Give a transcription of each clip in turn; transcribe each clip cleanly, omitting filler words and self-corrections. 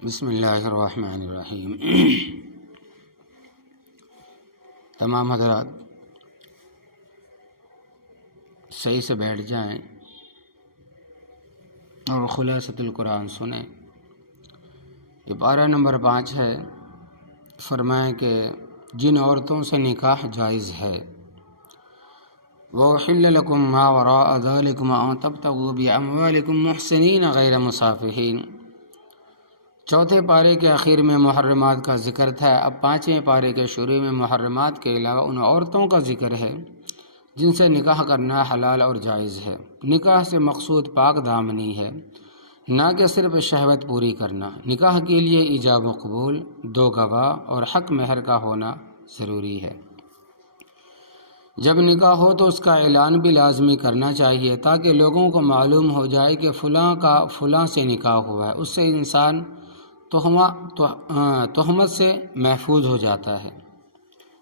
بسم اللہ الرحمن الرحیم۔ تمام حضرات صحیح سے بیٹھ جائیں اور خلاصۃ القرآن سنیں۔ یہ پارہ نمبر 5 ہے۔ فرمائیں کہ جن عورتوں سے نکاح جائز ہے وَأُحِلَّ لَكُم مَّا وَرَاءَ ذَلِكُمْ وَأَن تَبْتَغُوا بِأَمْوَالِكُم مُحْسِنِينَ غَيْرَ مُسَافِحِينَ۔ چوتھے پارے کے آخر میں محرمات کا ذکر تھا، اب 5ویں پارے کے شروع میں محرمات کے علاوہ ان عورتوں کا ذکر ہے جن سے نکاح کرنا حلال اور جائز ہے۔ نکاح سے مقصود پاک دامنی ہے، نہ کہ صرف شہوت پوری کرنا۔ نکاح کے لیے ایجاب و قبول، 2 گواہ اور حق مہر کا ہونا ضروری ہے۔ جب نکاح ہو تو اس کا اعلان بھی لازمی کرنا چاہیے تاکہ لوگوں کو معلوم ہو جائے کہ فلاں کا فلاں سے نکاح ہوا ہے۔ اس سے انسان تہمت سے محفوظ ہو جاتا ہے۔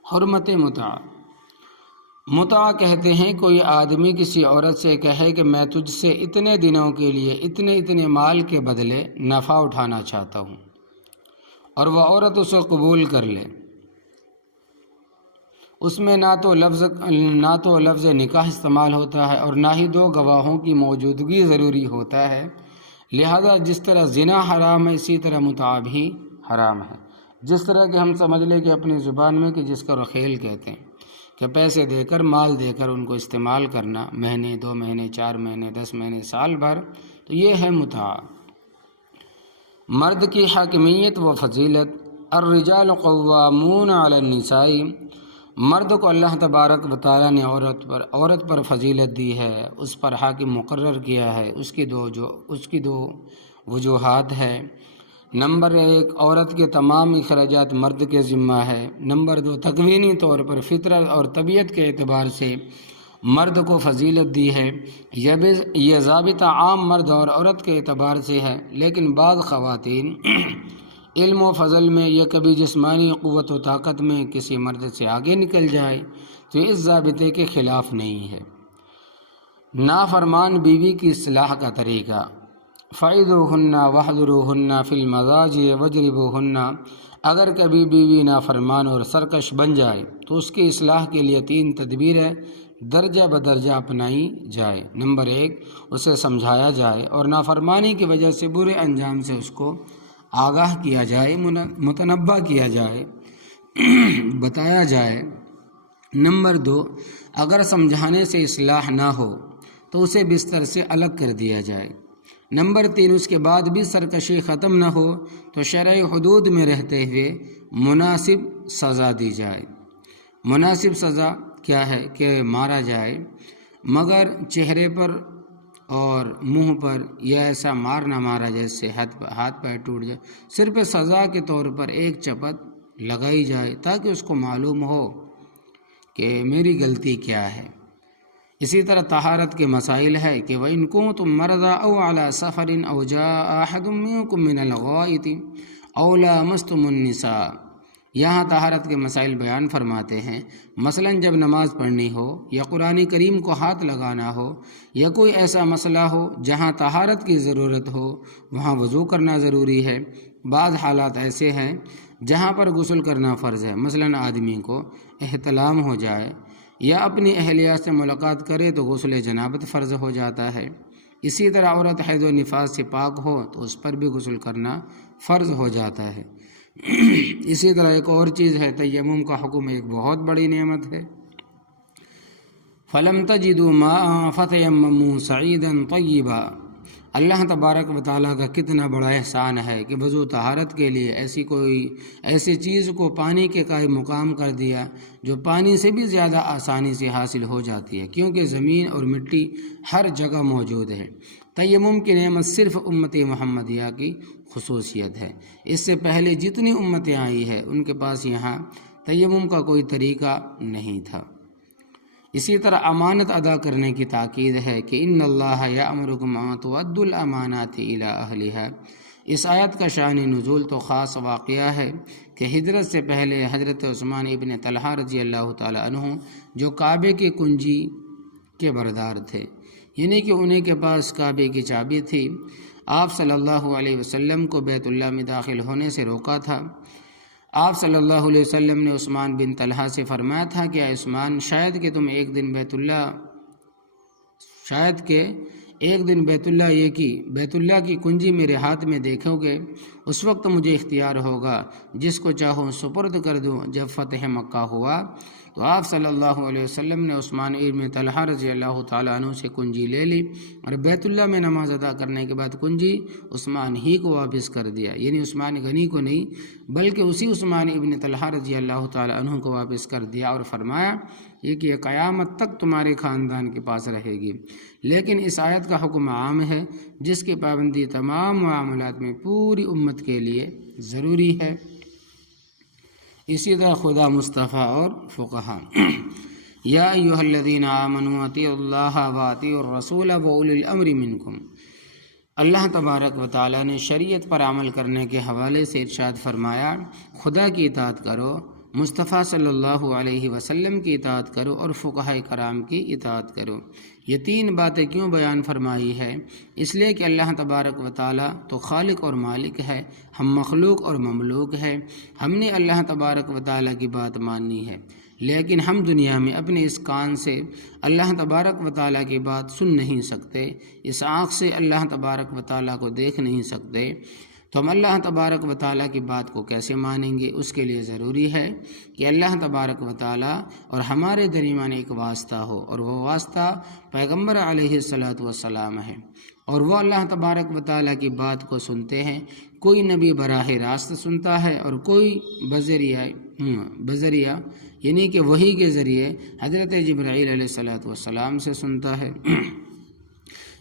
حرمت متعہ۔ متعہ کہتے ہیں کوئی آدمی کسی عورت سے کہے کہ میں تجھ سے اتنے دنوں کے لیے اتنے مال کے بدلے نفع اٹھانا چاہتا ہوں، اور وہ عورت اسے قبول کر لے۔ اس میں نہ تو لفظ نکاح استعمال ہوتا ہے اور نہ ہی 2 گواہوں کی موجودگی ضروری ہوتا ہے۔ لہذا جس طرح زنا حرام ہے اسی طرح متعہ بھی حرام ہے۔ جس طرح کہ ہم سمجھ لیں کہ اپنی زبان میں کہ جس کو رخیل کہتے ہیں، کہ پیسے دے کر مال دے کر ان کو استعمال کرنا، مہینے 2 مہینے 4 مہینے 10 مہینے سال بھر، تو یہ ہے متعہ۔ مرد کی حاکمیت و فضیلت۔ الرجال قوامون علی النساء۔ مرد کو اللہ تبارک و تعالیٰ نے عورت پر فضیلت دی ہے، اس پر حاکم مقرر کیا ہے۔ اس کی دو وجوہات ہے۔ نمبر 1، عورت کے تمام اخراجات مرد کے ذمہ ہے۔ نمبر 2، تکوینی طور پر فطرت اور طبیعت کے اعتبار سے مرد کو فضیلت دی ہے۔ یہ ضابطہ عام مرد اور عورت کے اعتبار سے ہے، لیکن بعض خواتین علم و فضل میں یا کبھی جسمانی قوت و طاقت میں کسی مرد سے آگے نکل جائے تو اس ضابطے کے خلاف نہیں ہے۔ نافرمان بیوی کی اصلاح کا طریقہ۔ فَعِظُوهُنَّ وَاحْجُرُوهُنَّ فِي الْمَضَاجِعِ وَاضْرِبُوهُنَّ۔ اگر کبھی بیوی نافرمان اور سرکش بن جائے تو اس کی اصلاح کے لیے 3 تدبیریں درجہ بدرجہ اپنائی جائے۔ نمبر 1، اسے سمجھایا جائے اور نافرمانی کی وجہ سے برے انجام سے اس کو آگاہ کیا جائے، متنبہ کیا جائے، بتایا جائے۔ نمبر 2، اگر سمجھانے سے اصلاح نہ ہو تو اسے بستر سے الگ کر دیا جائے۔ نمبر 3، اس کے بعد بھی سرکشی ختم نہ ہو تو شرعی حدود میں رہتے ہوئے مناسب سزا دی جائے۔ مناسب سزا کیا ہے؟ کہ مارا جائے، مگر چہرے پر اور منہ پر یا ایسا مار نہ مارا جیسے ہاتھ پیر ٹوٹ جائے، صرف سزا کے طور پر 1 چپت لگائی جائے تاکہ اس کو معلوم ہو کہ میری غلطی کیا ہے۔ اسی طرح طہارت کے مسائل ہے کہ وَإِن كُنتُم مَرْضَىٰ أَوْ عَلَىٰ سَفَرٍ أَوْ جَاءَ أَحَدٌ مِّنكُم مِّنَ الْغَائِطِ أَوْ لَامَسْتُمُ النِّسَاءَ۔ یہاں طہارت کے مسائل بیان فرماتے ہیں، مثلاً جب نماز پڑھنی ہو یا قرآن کریم کو ہاتھ لگانا ہو یا کوئی ایسا مسئلہ ہو جہاں طہارت کی ضرورت ہو، وہاں وضو کرنا ضروری ہے۔ بعض حالات ایسے ہیں جہاں پر غسل کرنا فرض ہے، مثلاً آدمی کو احتلام ہو جائے یا اپنی اہلیہ سے ملاقات کرے تو غسل جنابت فرض ہو جاتا ہے۔ اسی طرح عورت حیض و نفاس سے پاک ہو تو اس پر بھی غسل کرنا فرض ہو جاتا ہے۔ اسی طرح ایک اور چیز ہے، تیمم کا حکم ایک بہت بڑی نعمت ہے۔ فَلَمْ تَجِدُوا مَاءً فَتَيَمَّمُوا صَعِيدًا طَيِّبًا۔ اللہ تبارک و تعالیٰ کا کتنا بڑا احسان ہے کہ وضو طہارت کے لیے ایسی چیز کو پانی کے قائم مقام کر دیا جو پانی سے بھی زیادہ آسانی سے حاصل ہو جاتی ہے، کیونکہ زمین اور مٹی ہر جگہ موجود ہے۔ تیمم کی نعمت صرف امت محمدیہ کی خصوصیت ہے۔ اس سے پہلے جتنی امتیں آئی ہیں ان کے پاس یہاں تیمم کا کوئی طریقہ نہیں تھا۔ اسی طرح امانت ادا کرنے کی تاکید ہے کہ ان اللہ یأمرکم ان تؤدوا الامانات الی اہلہا۔ اس آیت کا شان نزول تو خاص واقعہ ہے کہ ہجرت سے پہلے حضرت عثمان ابن طلحہ رضی اللہ تعالی عنہ جو کعبے کی کنجی کے بردار تھے، یعنی کہ انہیں کے پاس کعبے کی چابی تھی، آپ صلی اللہ علیہ وسلم کو بیت اللہ میں داخل ہونے سے روکا تھا۔ آپ صلی اللہ علیہ وسلم نے عثمان بن طلحہ سے فرمایا تھا کہ اے عثمان، شاید کہ ایک دن بیت اللہ کی کنجی میرے ہاتھ میں دیکھو گے، اس وقت مجھے اختیار ہوگا، جس کو چاہوں سپرد کر دوں۔ جب فتح مکہ ہوا تو آپ صلی اللہ علیہ وسلم نے عثمان بن طلحہ رضی اللہ تعالیٰ عنہ سے کنجی لے لی اور بیت اللہ میں نماز ادا کرنے کے بعد کنجی عثمان ہی کو واپس کر دیا، یعنی عثمان غنی کو نہیں بلکہ اسی عثمان بن طلحہ رضی اللہ تعالیٰ عنہ کو واپس کر دیا، اور فرمایا یہ قیامت تک تمہارے خاندان کے پاس رہے گی۔ لیکن اس آیت کا حکم عام ہے، جس کی پابندی تمام معاملات میں پوری امت کے لیے ضروری ہے۔ اسی طرح خدا مصطفیٰ اور فقہا یا ایھا الذین آمنوا اطیعوا اللہ واطیعوا الرسول واولی الامر منکم۔ اللہ تبارک و تعالیٰ نے شریعت پر عمل کرنے کے حوالے سے ارشاد فرمایا، خدا کی اطاعت کرو، مصطفیٰ صلی اللہ علیہ وسلم کی اطاعت کرو، اور فقہاء کرام کی اطاعت کرو۔ یہ تین باتیں کیوں بیان فرمائی ہے؟ اس لیے کہ اللہ تبارک و تعالیٰ تو خالق اور مالک ہے، ہم مخلوق اور مملوک ہے۔ ہم نے اللہ تبارک و تعالیٰ کی بات ماننی ہے، لیکن ہم دنیا میں اپنے اس کان سے اللہ تبارک و تعالیٰ کی بات سن نہیں سکتے، اس آنکھ سے اللہ تبارک و تعالیٰ کو دیکھ نہیں سکتے، تو ہم اللہ تبارک و تعالیٰ کی بات کو کیسے مانیں گے؟ اس کے لیے ضروری ہے کہ اللہ تبارک و تعالیٰ اور ہمارے درمیان ایک واسطہ ہو، اور وہ واسطہ پیغمبر علیہ السلام ہے، اور وہ اللہ تبارک و تعالیٰ کی بات کو سنتے ہیں۔ کوئی نبی براہ راست سنتا ہے اور کوئی بذریعہ یعنی کہ وحی کے ذریعے حضرت جبرائیل علیہ السلام سے سنتا ہے،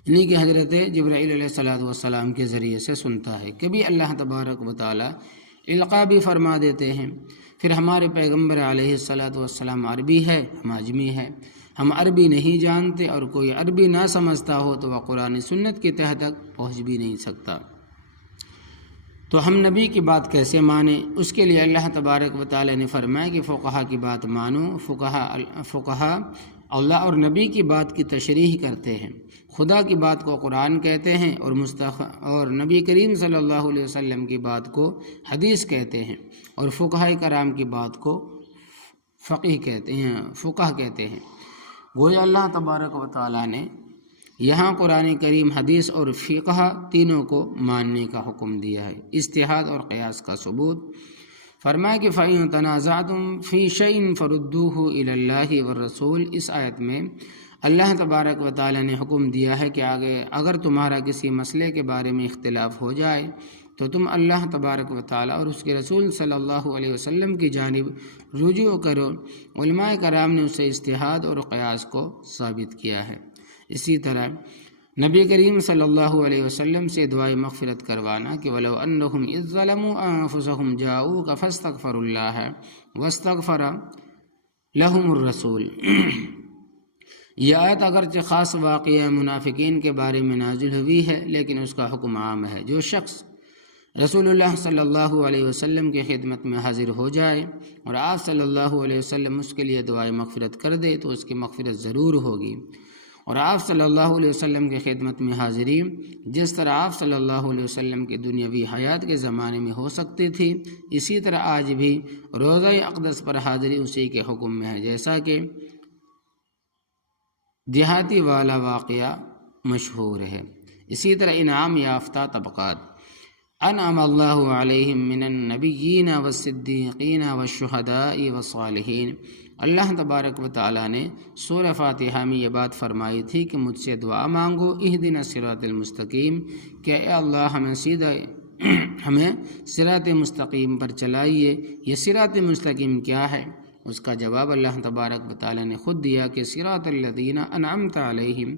یعنی کہ حضرت جبرائیل علیہ السلام کے ذریعے سے سنتا ہے۔ کبھی اللہ تبارک و تعالیٰ القاء بھی فرما دیتے ہیں۔ پھر ہمارے پیغمبر علیہ السلام عربی ہے، ہم عجمی ہے، ہم عربی نہیں جانتے، اور کوئی عربی نہ سمجھتا ہو تو وہ قرآن سنت کے تحت تک پہنچ بھی نہیں سکتا، تو ہم نبی کی بات کیسے مانیں؟ اس کے لیے اللہ تبارک و تعالیٰ نے فرمایا کہ فقہا کی بات مانو۔ فقہا اللہ اور نبی کی بات کی تشریح کرتے ہیں، خدا کی بات کو قرآن کہتے ہیں، اور نبی کریم صلی اللہ علیہ وسلم کی بات کو حدیث کہتے ہیں، اور فقہاء کرام کی بات کو فقہ کہتے ہیں۔ گویا اللہ تبارک و تعالیٰ نے یہاں قرآن کریم، حدیث اور فقہ تینوں کو ماننے کا حکم دیا ہے۔ اجتہاد اور قیاس کا ثبوت فرمایا کہ فَإِن تَنَازَعْتُمْ فِي شَيْءٍ فَرُدُّوهُ إِلَى اللَّهِ وَالرَّسُولِ۔ اس آیت میں اللہ تبارک و تعالیٰ نے حکم دیا ہے کہ اگر تمہارا کسی مسئلے کے بارے میں اختلاف ہو جائے تو تم اللہ تبارک و تعالیٰ اور اس کے رسول صلی اللہ علیہ وسلم کی جانب رجوع کرو۔ علماء کرام نے اسے اجتہاد اور قیاس کو ثابت کیا ہے۔ اسی طرح نبی کریم صلی اللہ علیہ وسلم سے دعائے مغفرت کروانا کہ وَلَوْ أَنَّهُمْ إِذ ظَّلَمُوا أَنفُسَهُمْ جَاءُوكَ فَاسْتَغْفَرُوا اللَّهَ وَاسْتَغْفَرَ لَهُمُ الرَّسُولُ۔ یہ آیت اگرچہ خاص واقعہ منافقین کے بارے میں نازل ہوئی ہے، لیکن اس کا حکم عام ہے۔ جو شخص رسول اللہ صلی اللہ علیہ وسلم کی خدمت میں حاضر ہو جائے اور آپ صلی اللہ علیہ وسلم اس کے لیے دعائے مغفرت کر دے تو اس کی مغفرت ضرور ہوگی، اور آپ صلی اللہ علیہ وسلم کی خدمت میں حاضری جس طرح آپ صلی اللہ علیہ وسلم کی دنیاوی حیات کے زمانے میں ہو سکتی تھی، اسی طرح آج بھی روضہ اقدس پر حاضری اسی کے حکم میں ہے، جیسا کہ دیہاتی والا واقعہ مشہور ہے۔ اسی طرح انعام یافتہ طبقات، انعم اللہ علیہم من النبیین والصدیقین والشہداء والصالحین۔ اللہ تبارک و تعالیٰ نے سورہ فاتحہ میں یہ بات فرمائی تھی کہ مجھ سے دعا مانگو، اہدنا الصراط المستقیم، کہ اے اللہ ہمیں صراط مستقیم پر چلائیے۔ یہ صراط مستقیم کیا ہے؟ اس کا جواب اللہ تبارک و تعالیٰ نے خود دیا کہ صراط الذین انعمت علیہم،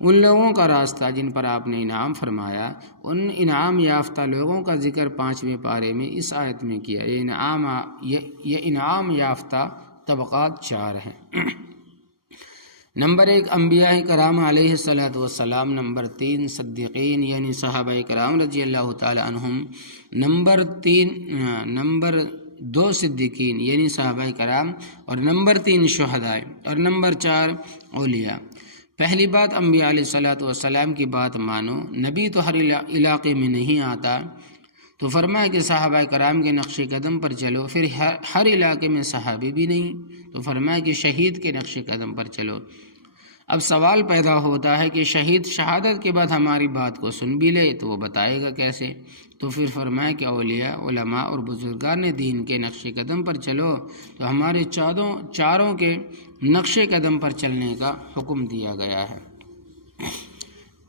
ان لوگوں کا راستہ جن پر آپ نے انعام فرمایا۔ ان انعام یافتہ لوگوں کا ذکر 5ویں پارے میں اس آیت میں کیا۔ یہ انعام یافتہ طبقات 4 ہیں۔ نمبر 1 انبیاء کرام علیہ السلام، نمبر 3 صدیقین یعنی صحابہ کرام رضی اللہ تعالی عنہم، نمبر 2 صدیقین یعنی صحابہ کرام، اور نمبر 3 شہداء، اور نمبر 4 اولیاء۔ پہلی بات، انبیاء علیہ الصلوۃ والسلام کی بات مانو، نبی تو ہر علاقے میں نہیں آتا، تو فرمایا کہ صحابہ کرام کے نقش قدم پر چلو، پھر ہر علاقے میں صحابی بھی نہیں، تو فرمایا کہ شہید کے نقش قدم پر چلو۔ اب سوال پیدا ہوتا ہے کہ شہید شہادت کے بعد ہماری بات کو سن بھی لے تو وہ بتائے گا کیسے؟ تو پھر فرمایا کہ اولیاء، علماء اور بزرگان دین کے نقش قدم پر چلو، تو ہمارے چاروں کے نقش قدم پر چلنے کا حکم دیا گیا ہے۔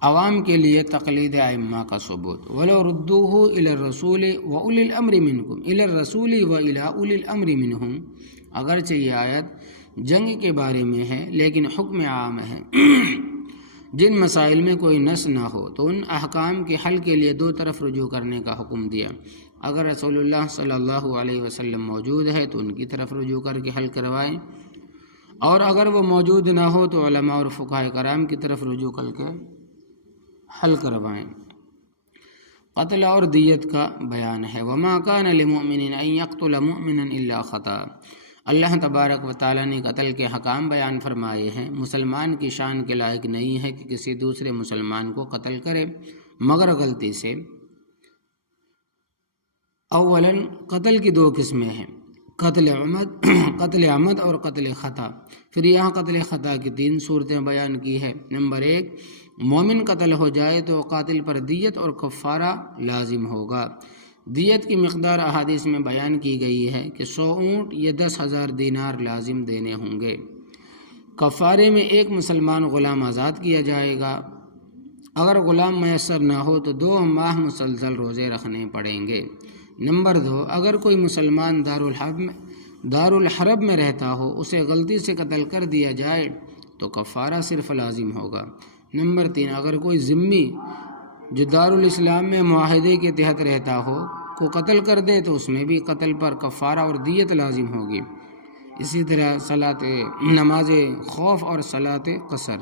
عوام کے لیے تقلید ائمہ کا ثبوت، وَلَوْ رُدُّوهُ إِلَى الرَّسُولِ وَأُولِي الْأَمْرِ مِنْكُمْ إِلَى الرَّسُولِ وَإِلَى أُولِي الْأَمْرِ مِنْهُمْ۔ اگرچہ یہ آیت جنگ کے بارے میں ہے لیکن حکم عام ہے۔ جن مسائل میں کوئی نص نہ ہو تو ان احکام کے حل کے لیے دو طرف رجوع کرنے کا حکم دیا۔ اگر رسول اللہ صلی اللہ علیہ وسلم موجود ہے تو ان کی طرف رجوع کر کے حل کروائیں، اور اگر وہ موجود نہ ہو تو علماء اور فقہاء کرام کی طرف رجوع کر کے حل کروائیں۔ قتل اور دیت کا بیان ہے، وما کان لمؤمن ان یقتل مؤمنا الا خطأ۔ اللہ تبارک و تعالیٰ نے قتل کے حکام بیان فرمائے ہیں۔ مسلمان کی شان کے لائق نہیں ہے کہ کسی دوسرے مسلمان کو قتل کرے مگر غلطی سے۔ اولاً قتل کی دو قسمیں ہیں، قتل عمد اور قتل خطا۔ پھر یہاں قتل خطا کی 3 صورتیں بیان کی ہے۔ نمبر 1، مومن قتل ہو جائے تو قاتل پر دیت اور کفارہ لازم ہوگا۔ دیت کی مقدار احادیث میں بیان کی گئی ہے کہ 100 اونٹ یا 10,000 دینار لازم دینے ہوں گے۔ کفارے میں ایک مسلمان غلام آزاد کیا جائے گا۔ اگر غلام میسر نہ ہو تو 2 ماہ مسلسل روزے رکھنے پڑیں گے۔ نمبر 2، اگر کوئی مسلمان دارالحرب میں رہتا ہو، اسے غلطی سے قتل کر دیا جائے تو کفارہ صرف لازم ہوگا۔ نمبر 3، اگر کوئی ذمہ جو دارالاسلام میں معاہدے کے تحت رہتا ہو کو قتل کر دے تو اس میں بھی قتل پر کفارہ اور دیت لازم ہوگی۔ اسی طرح نماز خوف اور صلاۃ قصر۔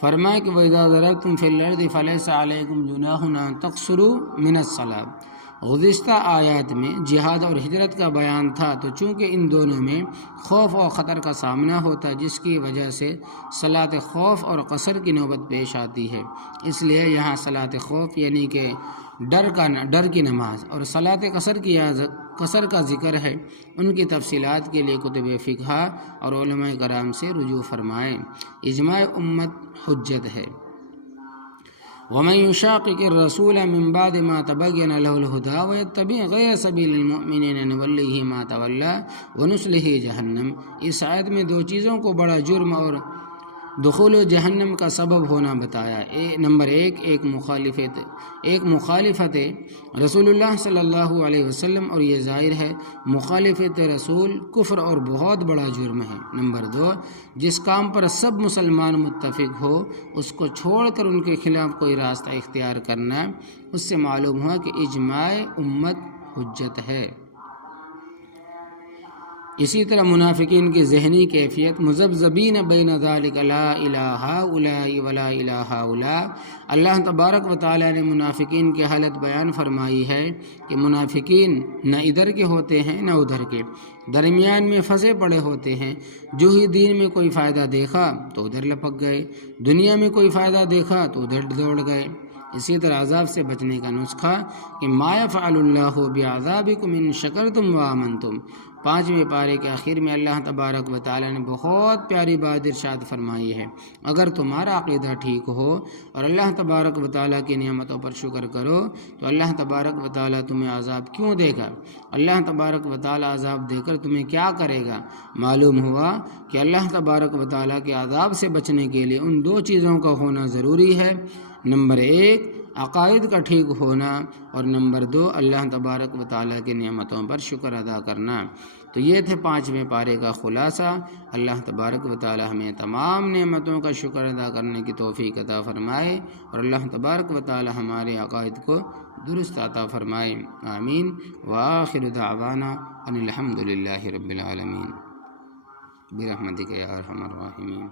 فرمایا کہ وَإِذَا ضَرَبْتُمْ فِي الْأَرْضِ فَلَيْسَ عَلَيْكُمْ جُنَاحٌ أَن تَقْصُرُوا مِنَ الصَّلَاةِ۔ گزشتہ آیات میں جہاد اور ہجرت کا بیان تھا، تو چونکہ ان دونوں میں خوف اور خطر کا سامنا ہوتا ہے، جس کی وجہ سے صلاۃ خوف اور قصر کی نوبت پیش آتی ہے، اس لیے یہاں صلاۃ خوف یعنی کہ ڈر کی نماز اور صلاۃ قصر کا ذکر ہے۔ ان کی تفصیلات کے لیے کتب فقہ اور علماء کرام سے رجوع فرمائیں۔ اجماع امت حجت ہے۔ ومن يشاقق الرسول من بعد ما تبين له الهدى ويتبع غير سبيل المؤمنين نوليه ما تولى ونصله جہنم۔ اس آیت میں 2 چیزوں کو بڑا جرم اور دخول جہنم کا سبب ہونا بتایا۔ نمبر 1، ایک مخالفت رسول اللہ صلی اللہ علیہ وسلم، اور یہ ظاہر ہے مخالفت رسول کفر اور بہت بڑا جرم ہے۔ نمبر 2، جس کام پر سب مسلمان متفق ہو اس کو چھوڑ کر ان کے خلاف کوئی راستہ اختیار کرنا، اس سے معلوم ہوا کہ اجماع امت حجت ہے۔ اسی طرح منافقین کی ذہنی کیفیت، مذبذبین بین ذالک لا الہ ہؤلاء ولا الہ ہؤلاء۔ اللہ تبارک و تعالیٰ نے منافقین کی حالت بیان فرمائی ہے کہ منافقین نہ ادھر کے ہوتے ہیں نہ ادھر کے، درمیان میں پھنسے پڑے ہوتے ہیں۔ جو ہی دین میں کوئی فائدہ دیکھا تو ادھر لپک گئے، دنیا میں کوئی فائدہ دیکھا تو ادھر دوڑ گئے۔ اسی طرح عذاب سے بچنے کا نسخہ کہ ما یفعل اللہ بعذابکم ان شکرتم وآمنتم۔ 5ویں پارے کے آخر میں اللہ تبارک و تعالیٰ نے بہت پیاری بات ارشاد فرمائی ہے، اگر تمہارا عقیدہ ٹھیک ہو اور اللہ تبارک و تعالیٰ کی نعمتوں پر شکر کرو تو اللہ تبارک و تعالیٰ تمہیں عذاب کیوں دے گا؟ اللہ تبارک و تعالیٰ عذاب دے کر تمہیں کیا کرے گا؟ معلوم ہوا کہ اللہ تبارک و تعالیٰ کے عذاب سے بچنے کے لیے ان 2 چیزوں کا ہونا ضروری ہے۔ نمبر 1، عقائد کا ٹھیک ہونا، اور نمبر 2، اللہ تبارک و تعالیٰ کی نعمتوں پر شکر ادا کرنا۔ تو یہ تھے 5ویں پارے کا خلاصہ۔ اللہ تبارک و تعالیٰ ہمیں تمام نعمتوں کا شکر ادا کرنے کی توفیق عطا فرمائے، اور اللہ تبارک و تعالیٰ ہمارے عقائد کو درست عطا فرمائے۔ آمین۔ وآخر دعوانا ان الحمد للہ رب العالمین برحمتک یا ارحم الراحمین۔